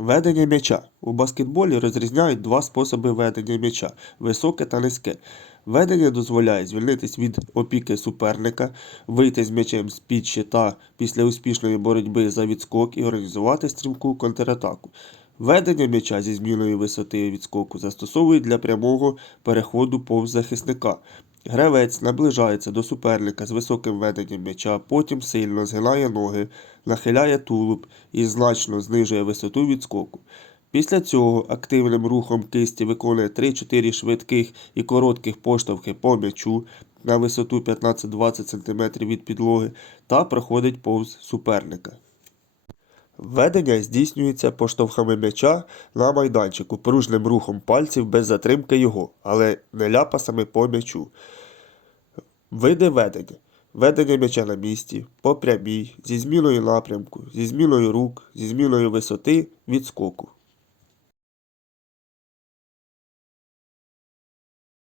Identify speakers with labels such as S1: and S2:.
S1: Ведення м'яча. У баскетболі розрізняють два способи ведення м'яча високе та низьке. Ведення дозволяє звільнитись від опіки суперника, вийти з м'ячем з-під щита після успішної боротьби за відскок і організувати стрімку контратаку. Ведення м'яча зі зміною висоти відскоку застосовують для прямого переходу повз захисника. Гравець наближається до суперника з високим веденням м'яча, потім сильно згинає ноги, нахиляє тулуб і значно знижує висоту відскоку. Після цього активним рухом кисті виконує 3-4 швидких і коротких поштовхи по м'ячу на висоту 15-20 см від підлоги та проходить повз суперника. Введення здійснюється поштовхами м'яча на майданчику, пружним рухом пальців без затримки його, але не ляпасами по м'ячу. Види ведення. Ведення м'яча на місці, по прямій, зі зміною напрямку, зі зміною рук, зі зміною висоти, відскоку.